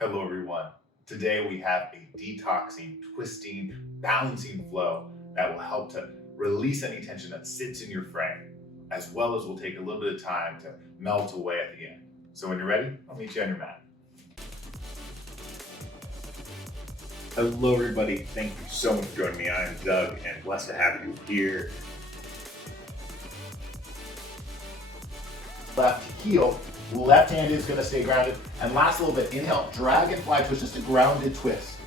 Hello everyone. Today we have a detoxing, twisting, balancing flow that will help to release any tension that sits in your frame, as well as will take a little bit of time to melt away at the end. So when you're ready, I'll meet you on your mat. Hello everybody, thank you so much for joining me. I'm Doug and blessed to have you here. Left heel, left hand is going to stay grounded. And last little bit, inhale, dragonfly twist, just a grounded twist.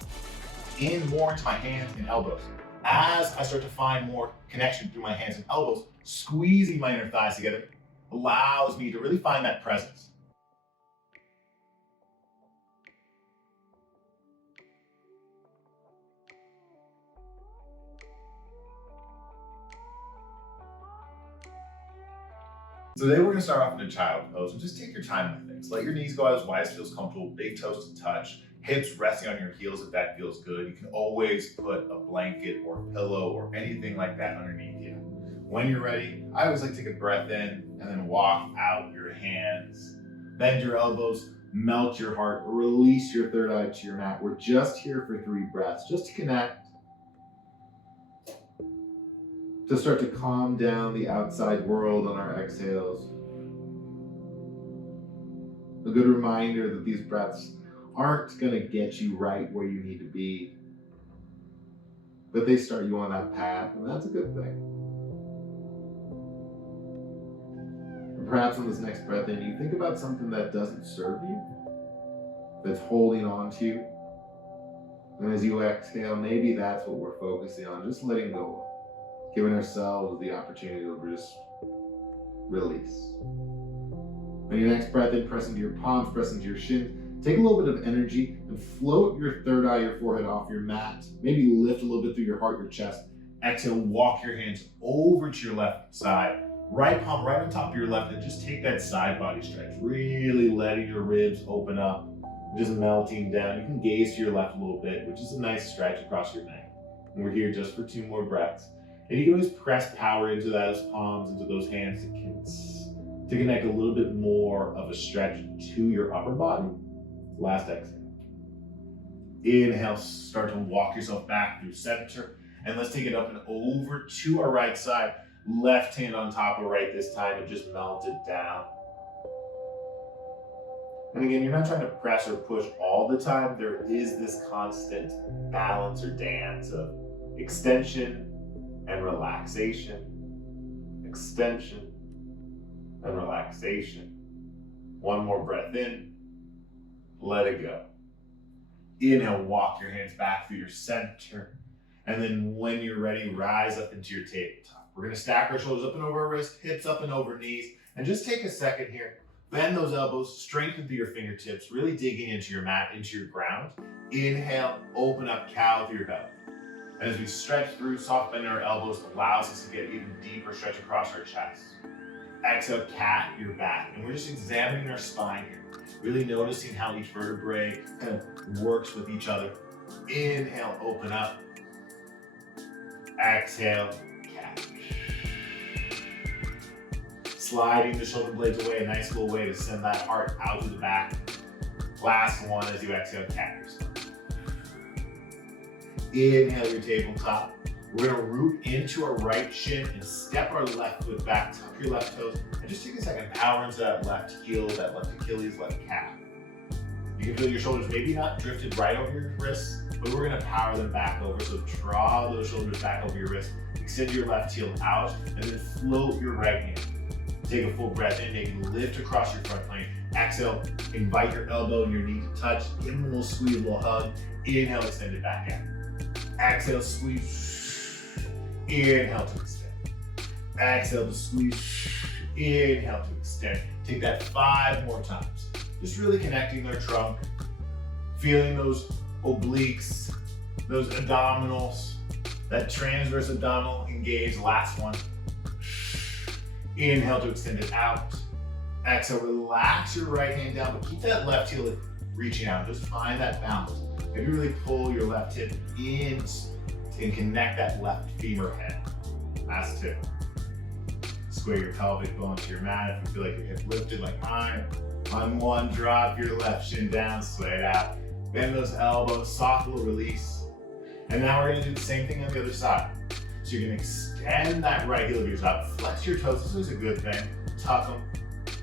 In more into my hands and elbows. As I start to find more connection through my hands and elbows, squeezing my inner thighs together allows me to really find that presence. So today we're going to start off in a child pose, and just take your time with things. Let your knees go out as wide as feels comfortable, big toes to touch, hips resting on your heels if that feels good. You can always put a blanket or a pillow or anything like that underneath you. When you're ready, I always like to take a breath in and then walk out your hands. Bend your elbows, melt your heart, release your third eye to your mat. We're just here for 3 breaths, just to connect, to start to calm down the outside world on our exhales. A good reminder that these breaths aren't going to get you right where you need to be, but they start you on that path, and that's a good thing. And perhaps on this next breath in, you think about something that doesn't serve you, that's holding on to you. And as you exhale, maybe that's what we're focusing on, just letting go. Giving ourselves the opportunity to just release. On your next breath in, press into your palms, press into your shins. Take a little bit of energy and float your third eye, your forehead off your mat. Maybe lift a little bit through your heart, your chest. Exhale, walk your hands over to your left side. Right palm right on top of your left, and just take that side body stretch. Really letting your ribs open up, just melting down. You can gaze to your left a little bit, which is a nice stretch across your neck. And we're here just for 2 more breaths. And you can always press power into those palms, into those hands to connect a little bit more of a stretch to your upper body. Last exhale. Inhale, start to walk yourself back through center. And let's take it up and over to our right side. Left hand on top of right this time, and just melt it down. And again, you're not trying to press or push all the time. There is this constant balance or dance of extension and relaxation, extension and relaxation. 1 more breath in, let it go. Inhale, walk your hands back through your center. And then when you're ready, rise up into your tabletop. We're gonna stack our shoulders up and over our wrists, hips up and over knees. And just take a second here, bend those elbows, strengthen through your fingertips, really digging into your mat, into your ground. Inhale, open up cow through your belly. And as we stretch through, soft bending our elbows allows us to get even deeper stretch across our chest. Exhale, cat your back. And we're just examining our spine here, really noticing how each vertebrae kind of works with each other. Inhale, open up. Exhale, cat. Sliding the shoulder blades away, a nice little way to send that heart out to the back. Last one as you exhale, cat your spine. Inhale your tabletop. We're gonna root into our right shin and step our left foot back, tuck your left toes, and just take a second, power into that left heel, that left Achilles, left calf. You can feel your shoulders maybe not drifted right over your wrists, but we're gonna power them back over. So draw those shoulders back over your wrist, extend your left heel out, and then float your right hand. Take a full breath in, maybe lift across your front plane. Exhale, invite your elbow and your knee to touch. Give them a little squeeze, a little hug. Inhale, extend it back out. Exhale, squeeze. Inhale to extend. Exhale to squeeze. Inhale to extend. Take that 5 more times. Just really connecting their trunk. Feeling those obliques, those abdominals, that transverse abdominal engage. Last one. Inhale to extend it out. Exhale, relax your right hand down, but keep that left heel reaching out. Just find that balance. Maybe really pull your left hip in and connect that left femur head. Last 2. Square your pelvic bone to your mat if you feel like your hip lifted like mine. On one, drop your left shin down, sway it out. Bend those elbows, soft little release. And now we're gonna do the same thing on the other side. So you're gonna extend that right heel of yours out, flex your toes, this is a good thing, tuck them,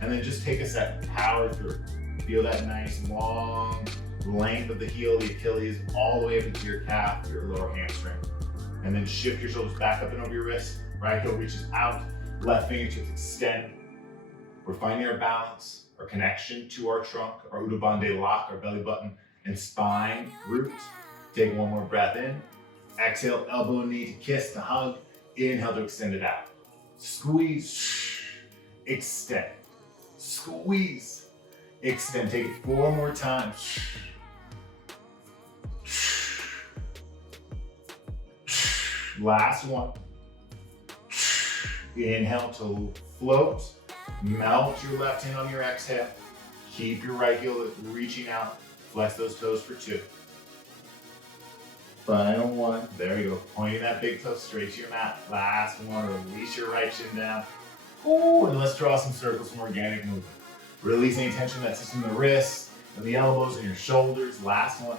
and then just take a second, power through. Feel that nice long length of the heel, the Achilles, all the way up into your calf, your lower hamstring. And then shift your shoulders back up and over your wrist, right heel reaches out, left fingertips extend. We're finding our balance, our connection to our trunk, our Uddha Bandha lock, our belly button, and spine root. Take one more breath in. Exhale, elbow and knee to kiss, to hug. Inhale to extend it out. Squeeze, extend. Squeeze, extend. Take it 4 more times. Last one. Inhale to float. Melt your left hand on your exhale. Keep your right heel reaching out. Flex those toes for 2. Final one. There you go. Pointing that big toe straight to your mat. Last one. Release your right shin down. Ooh, and let's draw some circles, some organic movement. Release any tension that sits in the wrists and the elbows and your shoulders. Last one.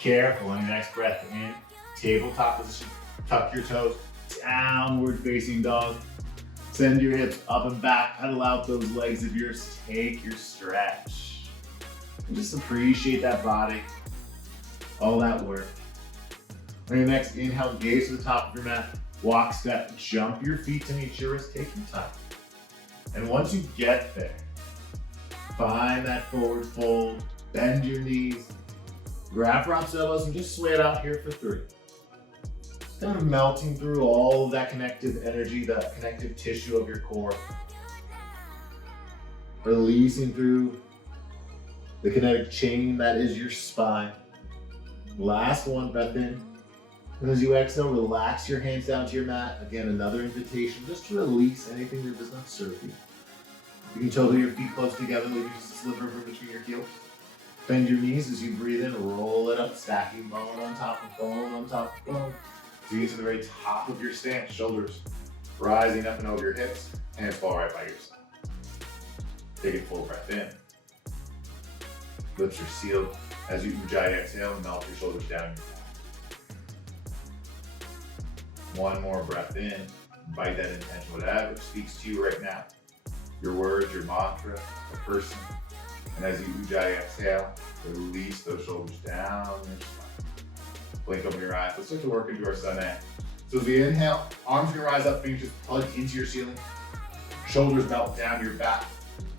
Careful on your next breath in. Tabletop position. Tuck your toes. Downward facing dog. Send your hips up and back. Pedal out those legs of yours. Take your stretch. And just appreciate that body. All that work. On your next inhale, gaze to the top of your mat. Walk, step, jump your feet to meet your wrist. Take your time. And once you get there, find that forward fold. Bend your knees. Grab props, elbows, and just sway it out here for 3. Kind of melting through all of that connective energy, that connective tissue of your core. Releasing through the kinetic chain that is your spine. Last one, breath in. And as you exhale, relax your hands down to your mat. Again, another invitation just to release anything that does not serve you. You can totally your feet close together, leaving just a sliver in between your heels. Bend your knees as you breathe in, roll it up, stacking bone on top of bone on top of bone. As you get to the very top of your stance, shoulders rising up and over your hips, hands fall right by your side. Take a full breath in. Lips are sealed. As you ujjayi exhale, melt your shoulders down your back. One more breath in. Invite that intention, whatever speaks to you right now. Your words, your mantra, a person. And as you ujjayi exhale, release those shoulders down your spine. Blink open your eyes. Let's start to work into our sun A. So as we inhale, arms can rise up, fingertips plug into your ceiling. Shoulders melt down your back.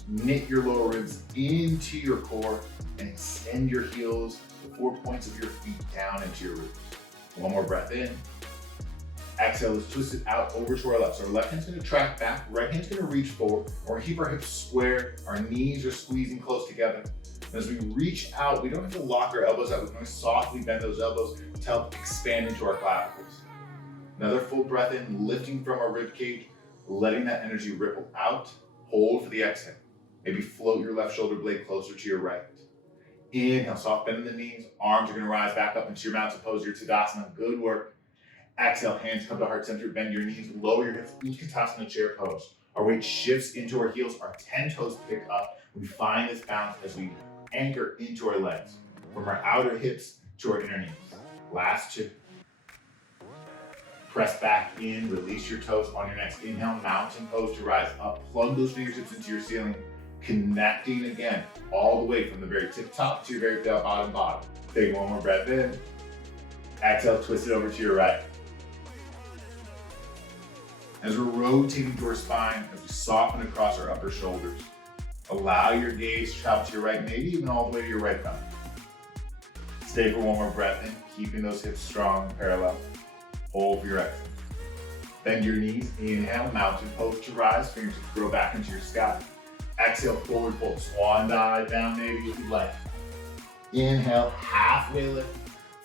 Knit your lower ribs into your core and extend your heels, the 4 points of your feet down into your ribs. One more breath in. Exhale, let's twist it out over to our left. So our left hand's gonna track back, right hand's gonna reach forward. We're gonna keep our hips square, our knees are squeezing close together. And as we reach out, we don't have to lock our elbows out. We're gonna softly bend those elbows to help expand into our clavicles. Another full breath in, lifting from our rib cage, letting that energy ripple out. Hold for the exhale. Maybe float your left shoulder blade closer to your right. Inhale, soft bend in the knees. Arms are gonna rise back up into your mountain pose, your Tadasana. Good work. Exhale, hands come to heart center, bend your knees, lower your hips, Utkatasana chair pose. Our weight shifts into our heels, our 10 toes pick up. We find this balance as we anchor into our legs, from our outer hips to our inner knees. Last 2. Press back in, release your toes on your next inhale, mountain pose to rise up. Plug those fingertips into your ceiling, connecting again, all the way from the very tip top to your very bottom. Take one more breath in. Exhale, twist it over to your right. As we're rotating to our spine, as we soften across our upper shoulders, allow your gaze to travel to your right, maybe even all the way to your right thumb. Stay for one more breath in, keeping those hips strong and parallel. Hold for your exhale. Bend your knees, inhale, mountain pose to rise, fingertips grow back into your sky. Exhale, forward fold, swan dive down maybe if you'd like. Inhale, halfway lift,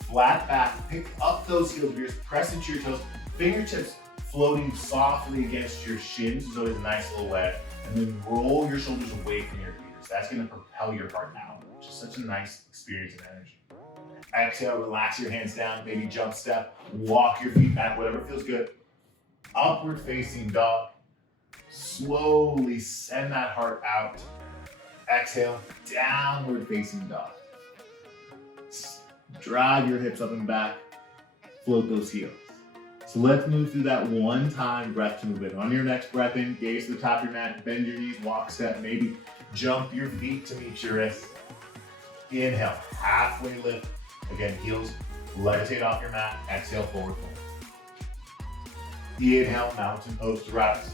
flat back, pick up those heels of yours, press into your toes, fingertips floating softly against your shins, so it's a nice little wedge, and then roll your shoulders away from your ears. That's gonna propel your heart out, which is such a nice experience and energy. Exhale, relax your hands down, maybe jump step, walk your feet back, whatever feels good. Upward facing dog. Slowly send that heart out. Exhale, downward facing dog. Drive your hips up and back, float those heels. So let's move through that one time breath to move in. On your next breath in, gaze to the top of your mat, bend your knees, walk, step, maybe jump your feet to meet your wrists. Inhale, halfway lift. Again, heels levitate off your mat. Exhale, forward fold. Inhale, mountain pose to rise.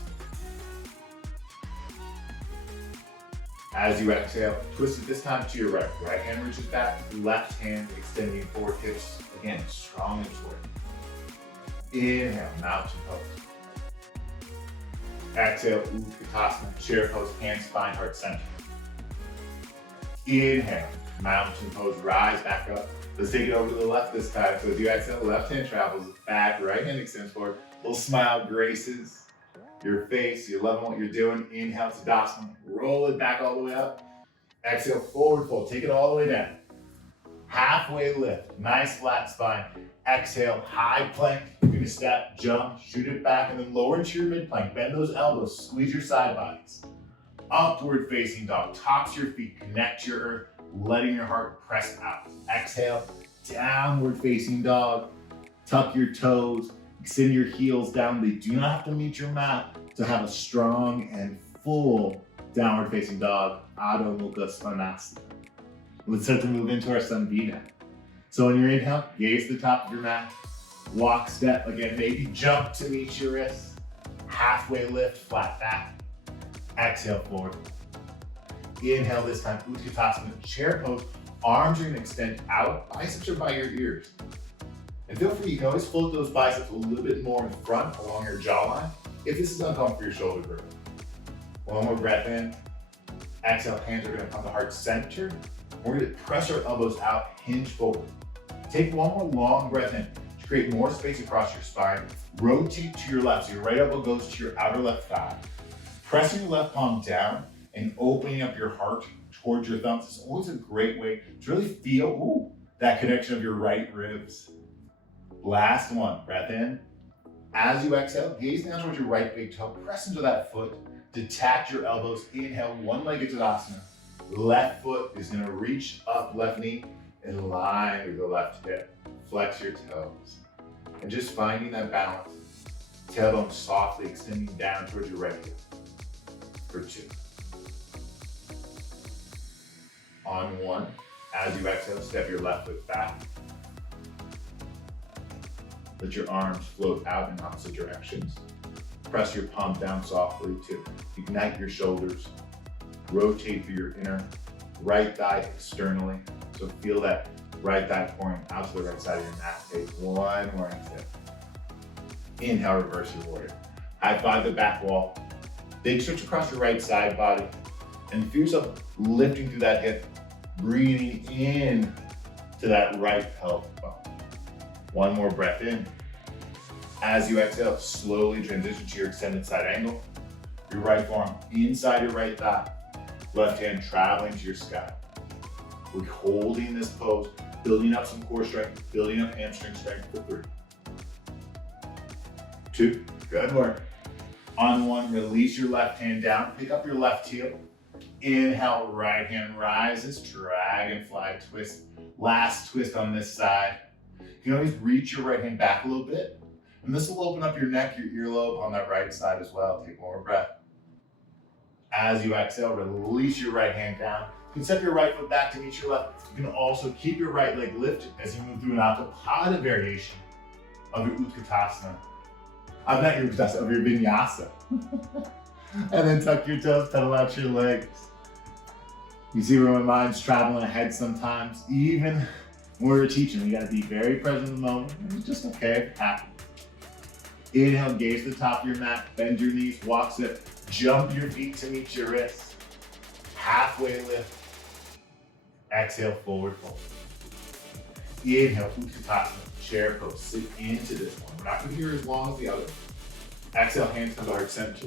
As you exhale, twist it this time to your right. Right hand reaches back, left hand extending forward, hips again, strong and short. Inhale, mountain pose. Exhale, Utkatasana, chair pose, hands, spine, heart center. Inhale, mountain pose, rise back up. Let's take it over to the left this time. So as you exhale, left hand travels back, right hand extends forward. Little smile graces your face. You're loving what you're doing. Inhale, Tadasana, roll it back all the way up. Exhale, forward fold, take it all the way down. Halfway lift, nice flat spine. Exhale, high plank. You're gonna step, jump, shoot it back, and then lower into your mid plank. Bend those elbows, squeeze your side bodies. Upward facing dog, tops your feet, connect your earth, letting your heart press out. Exhale, downward facing dog. Tuck your toes, extend your heels down. They do not have to meet your mat to have a strong and full downward facing dog, Adho Mukha Svanasana. Let's start to move into our Samvina. So on your inhale, gaze to the top of your mat, walk, step, again, maybe jump to meet your wrists, halfway lift, flat back. Exhale, forward. Inhale this time, Utkatasana, chair pose. Arms are gonna extend out, biceps are by your ears. And feel free, you can always float those biceps a little bit more in front along your jawline if this is uncomfortable for your shoulder group. One more breath in. Exhale, hands are gonna come to heart center. We're gonna press our elbows out, hinge forward. Take one more long breath in to create more space across your spine. Rotate to your left, so your right elbow goes to your outer left thigh. Pressing your left palm down and opening up your heart towards your thumbs is always a great way to really feel that connection of your right ribs. Last one, breath in. As you exhale, gaze down towards your right big toe, press into that foot, detach your elbows, inhale, one-legged Tadasana. Left foot is gonna reach up, left knee, in line with the left hip. Flex your toes. And just finding that balance. Tailbone softly extending down towards your right hip. For 2. On 1, as you exhale, step your left foot back. Let your arms float out in opposite directions. Press your palm down softly to ignite your shoulders. Rotate through your inner right thigh externally. So feel that right thigh pouring out to the right side of your mat. Take one more exhale. Inhale, reverse your warrior. High five the back wall. Big stretch across your right side body. And feel yourself lifting through that hip, breathing in to that right pelvic bone. One more breath in. As you exhale, slowly transition to your extended side angle. Your right forearm inside your right thigh. Left hand traveling to your sky. We're holding this pose, building up some core strength, building up hamstring strength for 3. 2, good work. On 1, release your left hand down, pick up your left heel. Inhale, right hand rises, dragonfly twist. Last twist on this side. You can always reach your right hand back a little bit, and this will open up your neck, your earlobe on that right side as well. Take one more breath. As you exhale, release your right hand down. You can step your right foot back to meet your left. You can also keep your right leg lifted as you move through an Atmapada variation of your Utkatasana. Not your Utkatasana, of your Vinyasa. And then tuck your toes, pedal out your legs. You see where my mind's traveling ahead sometimes. Even when we're teaching, we gotta be very present in the moment. It's just okay if it happens. Inhale, gaze to the top of your mat, bend your knees, walk, sit, jump your feet to meet your wrists. Halfway lift. Exhale, forward fold. Inhale, Utkatasana, chair pose. Sit into this one. We're not gonna be here as long as the other. Exhale, hands come to heart center.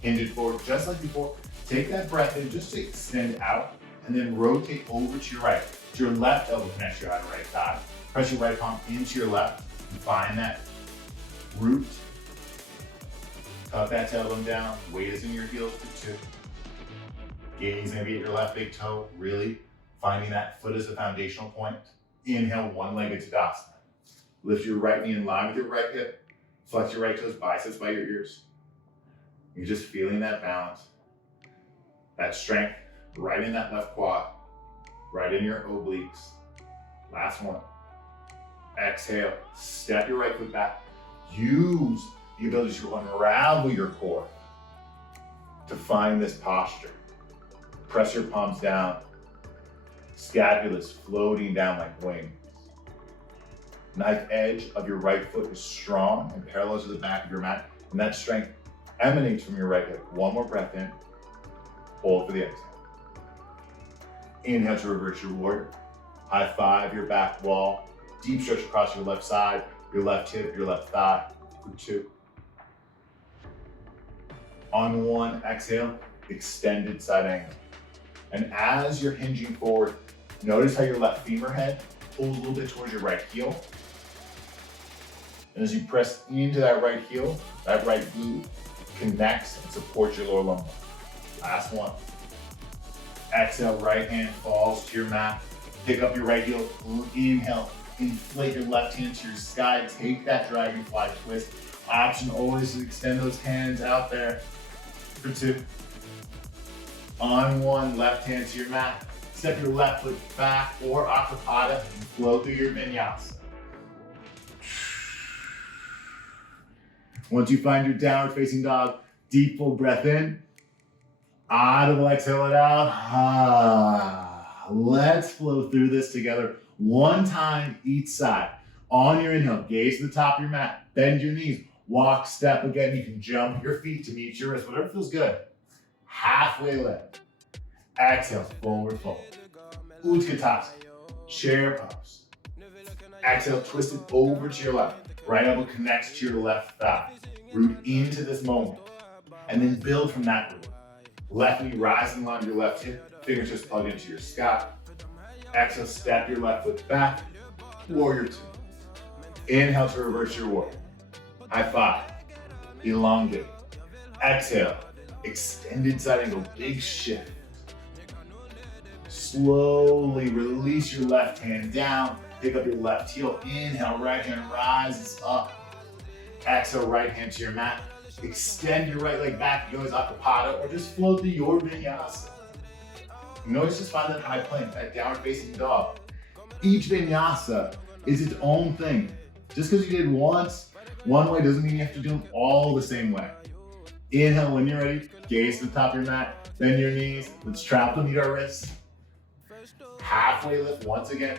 Hinge it forward, just like before. Take that breath in, just to extend out, and then rotate over to your right. To your left elbow connects your outer right thigh. Press your right palm into your left and find that root. Tuck that tailbone down. Weight is in your heels for 2. Gaze maybe at your left big toe, really finding that foot as a foundational point. Inhale, one-legged Tadasana. Lift your right knee in line with your right hip. Flex your right toes, biceps by your ears. You're just feeling that balance, that strength, right in that left quad, right in your obliques. Last one. Exhale, step your right foot back. Use the ability to unravel your core to find this posture. Press your palms down. Scapula's floating down like wings. Knife edge of your right foot is strong and parallel to the back of your mat, and that strength emanates from your right hip. One more breath in. Hold for the exhale. Inhale to reverse your warrior. High five your back wall. Deep stretch across your left side, your left hip, your left thigh for 2. On 1, exhale, extended side angle. And as you're hinging forward, notice how your left femur head pulls a little bit towards your right heel. And as you press into that right heel, that right glute connects and supports your lower lumbar. Last one. Exhale, right hand falls to your mat. Pick up your right heel, inhale, inflate your left hand to your sky. Take that dragonfly twist. Option always to extend those hands out there for 2. On 1, left hand to your mat. Step your left foot back or acropada and flow through your vinyasa. Once you find your downward facing dog, deep full breath in. Audible exhale it out. Let's flow through this together. 1 time each side. On your inhale, gaze to the top of your mat. Bend your knees. Walk, step again. You can jump your feet to meet your wrist, whatever feels good. Halfway lift. Exhale, forward fold. Utkatasana, chair pose. Exhale, twist it over to your left. Right elbow connects to your left thigh. Root into this moment. And then build from that root. Left knee rising along your left hip. Fingertips plug into your scap. Exhale, step your left foot back. Warrior 2. Inhale to reverse your warrior. High five. Elongate. Exhale. Extended side angle. Big shift. Slowly release your left hand down. Pick up your left heel. Inhale, right hand rises up. Exhale, right hand to your mat. Extend your right leg back. You can always acropada or just flow through your vinyasa. You can always just find that high plank, that downward facing dog. Each vinyasa is its own thing. Just because you did once, one way doesn't mean you have to do them all the same way. Inhale when you're ready. Gaze to the top of your mat. Bend your knees. Let's travel to meet our wrists. Halfway lift once again.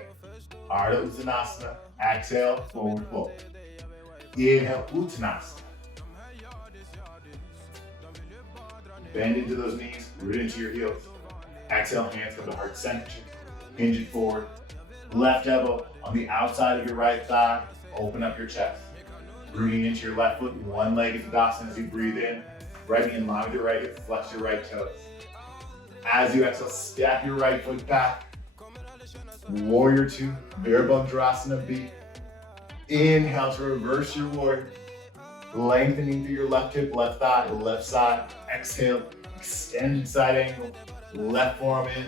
Ardha Uttanasana. Exhale, forward fold. Inhale, Uttanasana. Bend into those knees, root into your heels. Exhale, hands come to heart center. Hinge it forward. Left elbow on the outside of your right thigh. Open up your chest. Rooting into your left foot, one-legged Tadasana as you breathe in. Right knee in line with your right hip, flex your right toes. As you exhale, step your right foot back. Warrior 2, Virabhadrasana B. Inhale to reverse your warrior. Lengthening through your left hip, left thigh, left side. Exhale, extended side angle. Left forearm in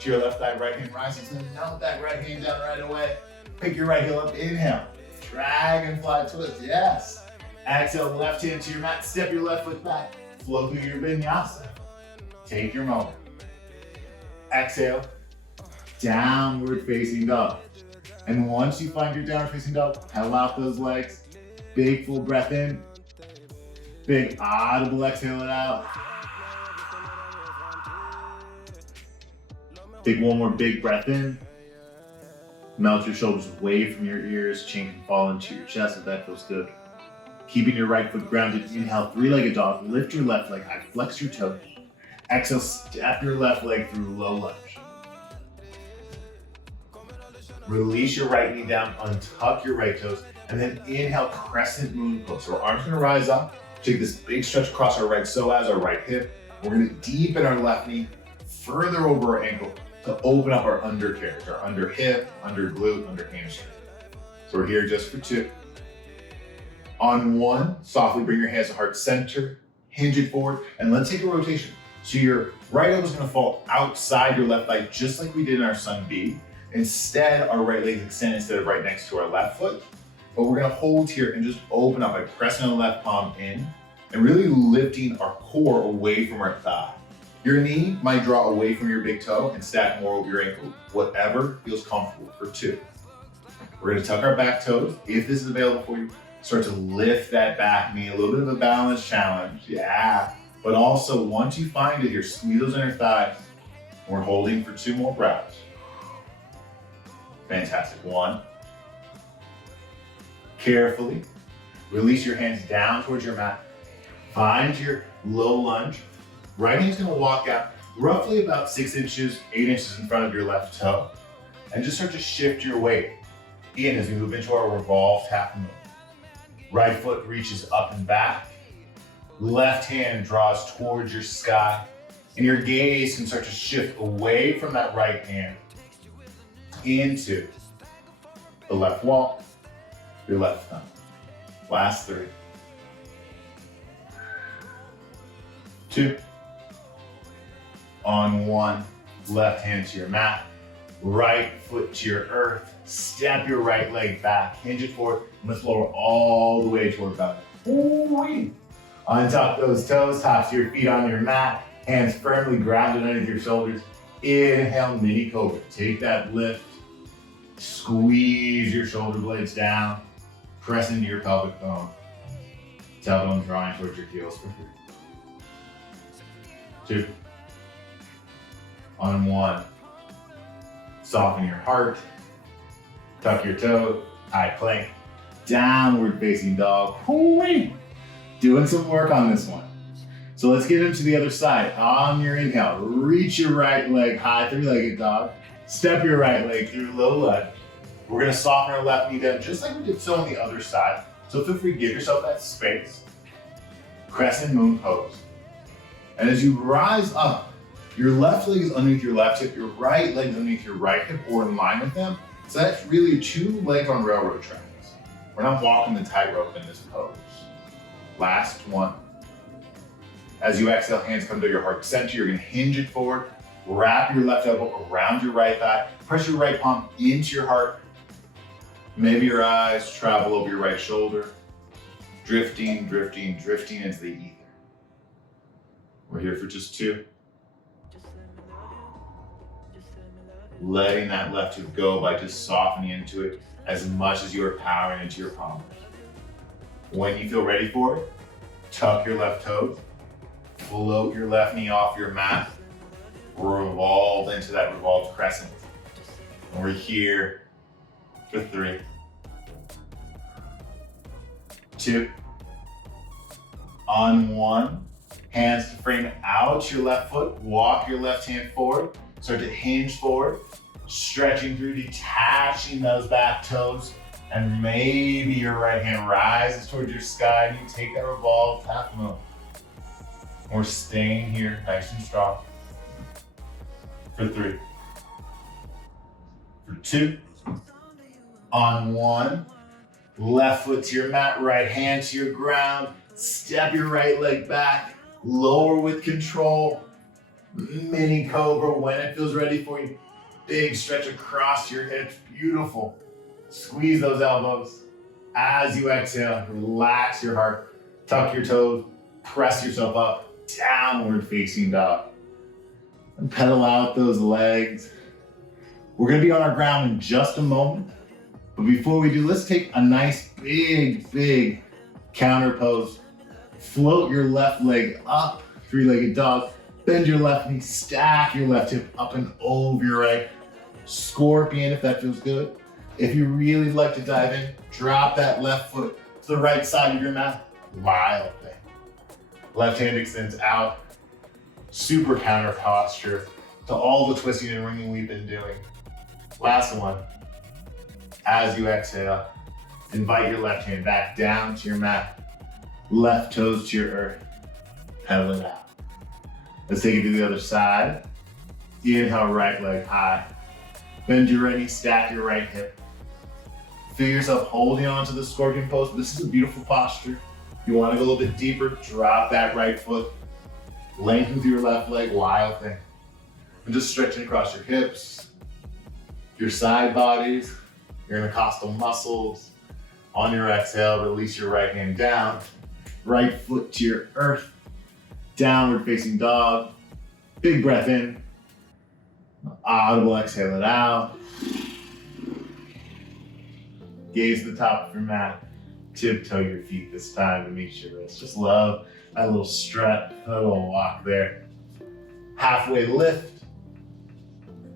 to your left thigh, right hand rises. And melt that right hand down right away. Pick your right heel up, inhale. Dragonfly twist, yes. Exhale, left hand to your mat. Step your left foot back. Flow through your vinyasa. Take your moment. Exhale, downward facing dog. And once you find your downward facing dog, pedal out those legs. Big full breath in. Big audible exhale it out. Take one more big breath in. Melt your shoulders away from your ears. Chin can fall into your chest if that feels good. Keeping your right foot grounded. Inhale, 3-legged dog. Lift your left leg high. Flex your toes. Exhale, step your left leg through low lunge. Release your right knee down. Untuck your right toes. And then inhale, crescent moon pose. So our arms are gonna rise up. Take this big stretch across our right psoas, our right hip. We're gonna deepen our left knee further over our ankle to open up our undercarriage, our under hip, under glute, under hamstring. So we're here just for 2. On 1, softly bring your hands to heart center, hinge it forward, and let's take a rotation. So your right elbow is gonna fall outside your left leg, just like we did in our Sun B. Instead, our right leg is extended instead of right next to our left foot. But we're gonna hold here and just open up by pressing the left palm in and really lifting our core away from our thigh. Your knee might draw away from your big toe and stack more over your ankle, whatever feels comfortable for 2. We're gonna tuck our back toes. If this is available for you, start to lift that back knee, a little bit of a balance challenge, yeah. But also, once you find it here, squeeze those inner thighs. We're holding for 2 more breaths. Fantastic, 1. Carefully, release your hands down towards your mat. Find your low lunge. Right hand's gonna walk out roughly about 6 inches, 8 inches in front of your left toe. And just start to shift your weight in as we move into our revolved half-moon. Right foot reaches up and back. Left hand draws towards your sky. And your gaze can start to shift away from that right hand into the left wall, your left thumb. Last 3. 2. On 1, left hand to your mat, right foot to your earth. Step your right leg back, hinge it forward, and let's lower all the way toward belly. Ooh-wee. Untuck those toes, tops of your feet on your mat, hands firmly grounded underneath your shoulders. Inhale, mini cobra. Take that lift, squeeze your shoulder blades down, press into your pelvic bone. Tailbone drawing towards your heels for 3. 2. On 1. Soften your heart. Tuck your toe, high plank, downward facing dog. Hoo-wee. Doing some work on this one. So let's get into the other side. On your inhale, reach your right leg high, 3-legged dog. Step your right leg through low lunge. We're gonna soften our left knee down just like we did so on the other side. So feel free to give yourself that space. Crescent moon pose. And as you rise up, your left leg is underneath your left hip, your right leg is underneath your right hip or in line with them. So that's really 2 legs on railroad tracks. We're not walking the tightrope in this pose. Last 1. As you exhale, hands come to your heart center. You're gonna hinge it forward, wrap your left elbow around your right thigh, press your right palm into your heart. Maybe your eyes travel over your right shoulder, drifting, drifting, drifting into the ether. We're here for just 2. Letting that left hip go by just softening into it as much as you are powering into your palms. When you feel ready for it, tuck your left toes, float your left knee off your mat, revolve into that revolved crescent. And we're here for 3, 2, on 1, hands to frame out your left foot, walk your left hand forward, start to hinge forward, stretching through, detaching those back toes, and maybe your right hand rises towards your sky and you take that revolved half moon. We're staying here nice and strong for 3, for 2, on 1, left foot to your mat, right hand to your ground, step your right leg back, lower with control, mini cobra when it feels ready for you. Big stretch across your hips, beautiful. Squeeze those elbows. As you exhale, relax your heart, tuck your toes, press yourself up, downward facing dog. And pedal out those legs. We're gonna be on our ground in just a moment. But before we do, let's take a nice big counter pose. Float your left leg up, 3-legged dog. Bend your left knee, stack your left hip up and over your right. Scorpion if that feels good. If you really like to dive in, drop that left foot to the right side of your mat. Wild thing. Left hand extends out. Super counter posture to all the twisting and ringing we've been doing. Last one. As you exhale, invite your left hand back down to your mat. Left toes to your earth. Pedal it out. Let's take it to the other side. Inhale, right leg high. Bend your right knee, stack your right hip. Feel yourself holding on to the scorpion pose. This is a beautiful posture. You want to go a little bit deeper, drop that right foot. Lengthen through your left leg, wild thing. And just stretching across your hips, your side bodies, your intercostal muscles. On your exhale, release your right hand down, right foot to your earth, downward facing dog. Big breath in, audible exhale it out. Gaze to the top of your mat, tiptoe your feet this time to meet your wrists. Just love that little stretch, that little walk there. Halfway lift.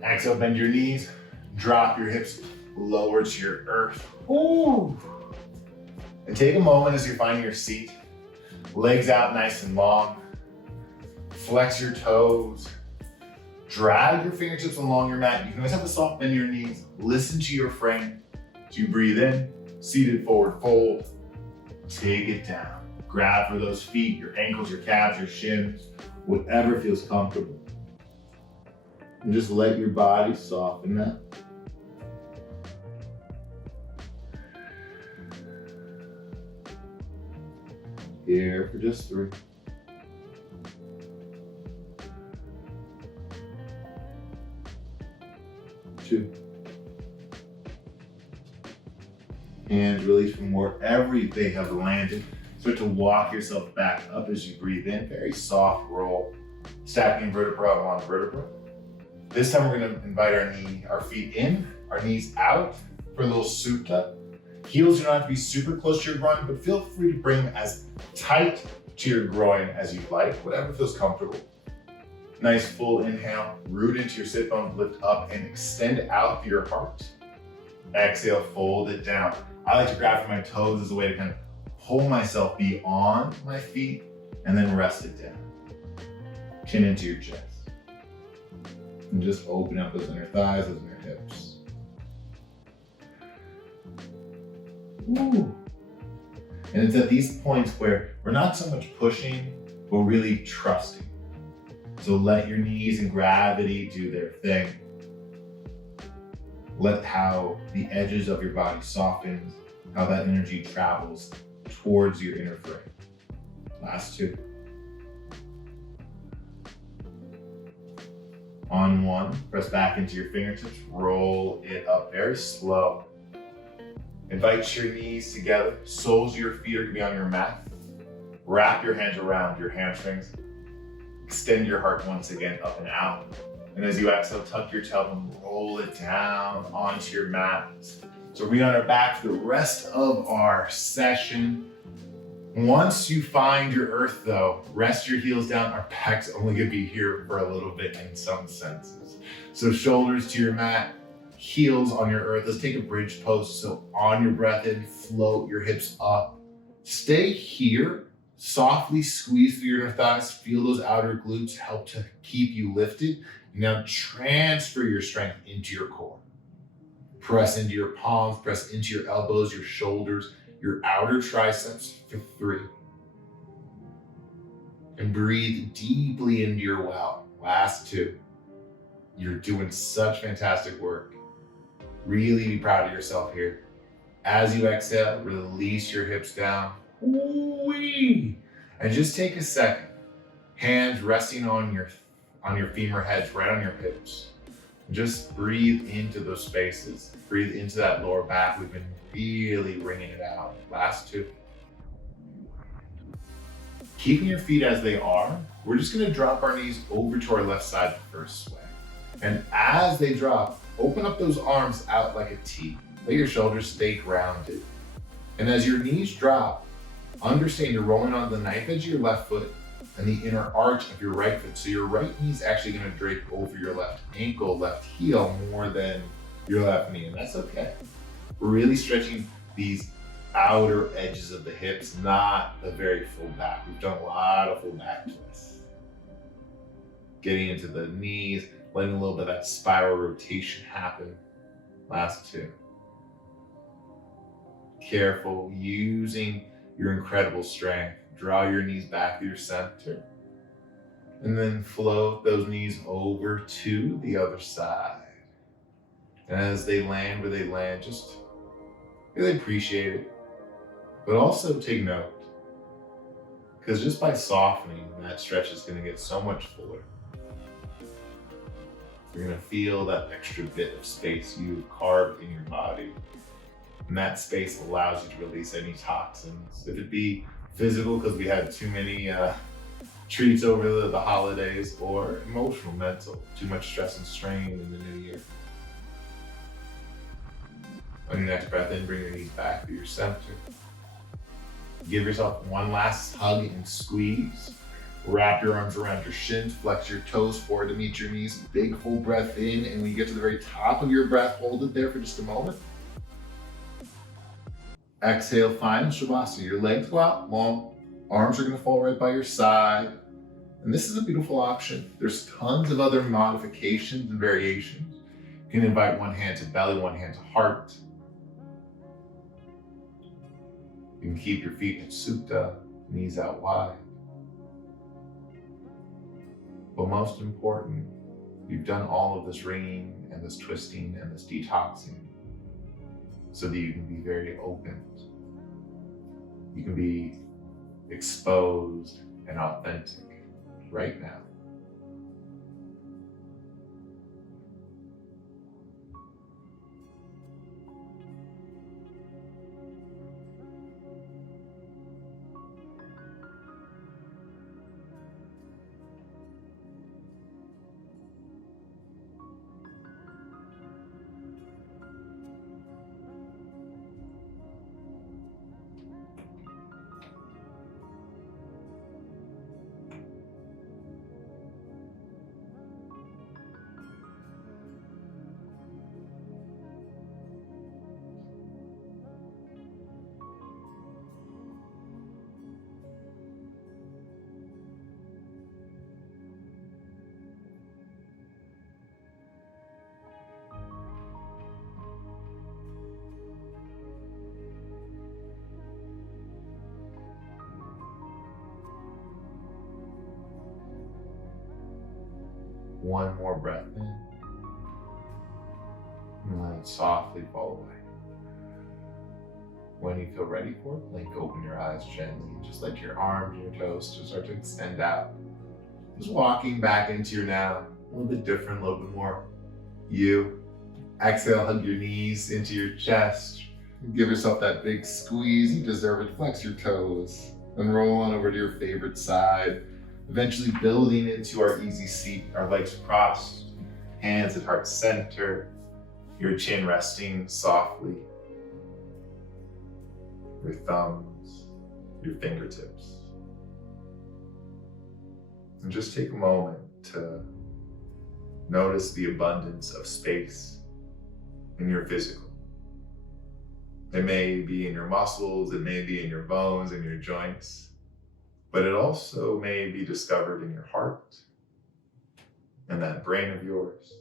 Exhale, bend your knees, drop your hips lower to your earth. Ooh. And take a moment as you're finding your seat. Legs out nice and long. Flex your toes. Drag your fingertips along your mat. You can always have a soft bend in your knees. Listen to your frame. As you breathe in, seated forward fold. Take it down. Grab for those feet, your ankles, your calves, your shins, whatever feels comfortable. And just let your body soften that. Here for just 3. 2. Hands release from wherever they have landed. Start to walk yourself back up as you breathe in. Very soft roll. Stacking vertebra on vertebra. This time we're gonna invite our feet in, our knees out for a little supta. Heels do not have to be super close to your groin, but feel free to bring them as tight to your groin as you'd like, whatever feels comfortable. Nice full inhale, root into your sit bones, lift up and extend out through your heart. Exhale, fold it down. I like to grab for my toes as a way to kind of pull myself beyond my feet and then rest it down. Chin into your chest. And just open up those inner thighs, those inner hips. Ooh. And it's at these points where we're not so much pushing, but really trusting. So let your knees and gravity do their thing. Let how the edges of your body softens, how that energy travels towards your inner frame. Last 2. On 1, press back into your fingertips, roll it up very slow. Invite your knees together, soles of your feet are gonna be on your mat. Wrap your hands around your hamstrings. Extend your heart once again up and out. And as you exhale, tuck your tailbone, roll it down onto your mat. So we're on our back for the rest of our session. Once you find your earth though, rest your heels down. Our back's only gonna be here for a little bit in some senses. So shoulders to your mat, heels on your earth. Let's take a bridge pose. So on your breath in, float your hips up. Stay here, softly squeeze through your inner thighs. Feel those outer glutes help to keep you lifted. Now transfer your strength into your core. Press into your palms, press into your elbows, your shoulders, your outer triceps for 3. And breathe deeply into your well. Last 2. You're doing such fantastic work. Really be proud of yourself here. As you exhale, release your hips down. Ooh-wee. And just take a second. Hands resting on your femur heads, right on your hips. Just breathe into those spaces. Breathe into that lower back. We've been really wringing it out. Last 2. Keeping your feet as they are, we're just gonna drop our knees over to our left side the first way. And as they drop, open up those arms out like a T. Let your shoulders stay grounded. And as your knees drop, understand you're rolling on the knife edge of your left foot and the inner arch of your right foot. So your right knee is actually gonna drape over your left ankle, left heel more than your left knee, and that's okay. We're really stretching these outer edges of the hips, not the very full back. We've done a lot of full back twists. Getting into the knees, letting a little bit of that spiral rotation happen. Last 2. Careful, using your incredible strength. Draw your knees back to your center. And then float those knees over to the other side. And as they land where they land, just really appreciate it. But also take note. Because just by softening, that stretch is going to get so much fuller. You're going to feel that extra bit of space you've carved in your body. And that space allows you to release any toxins. If it be physical, because we had too many treats over the holidays, or emotional, mental, too much stress and strain in the new year. On your next breath in, bring your knees back to your center. Give yourself one last hug and squeeze. Wrap your arms around your shins, flex your toes forward to meet your knees. Big full breath in, and when you get to the very top of your breath, hold it there for just a moment. Exhale, final Shavasana. Your legs go out long, arms are gonna fall right by your side. And this is a beautiful option. There's tons of other modifications and variations. You can invite one hand to belly, one hand to heart. You can keep your feet in Supta, knees out wide. But most important, you've done all of this ringing and this twisting and this detoxing so that you can be very open. You can be exposed and authentic right now. One more breath in. And let it softly fall away. When you feel ready for it, blink open your eyes gently and just let your arms and your toes just start to extend out. Just walking back into your now, a little bit different, a little bit more you. Exhale, hug your knees into your chest. Give yourself that big squeeze. You deserve it. Flex your toes and roll on over to your favorite side. Eventually building into our easy seat, our legs crossed, hands at heart center, your chin resting softly, your thumbs, your fingertips. And just take a moment to notice the abundance of space in your physical. It may be in your muscles, it may be in your bones and your joints, but it also may be discovered in your heart and that brain of yours,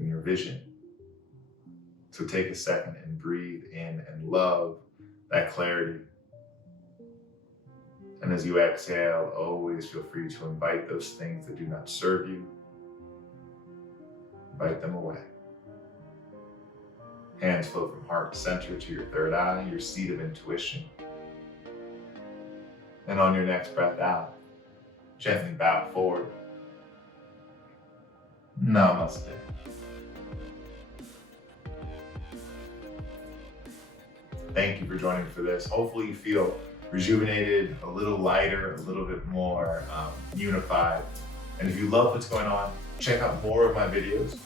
in your vision. So take a second and breathe in and love that clarity. And as you exhale, always feel free to invite those things that do not serve you. Invite them away. Hands flow from heart center to your third eye, your seat of intuition. And on your next breath out, gently bow forward. Namaste. Thank you for joining me for this. Hopefully you feel rejuvenated, a little lighter, a little bit more unified. And if you love what's going on, check out more of my videos.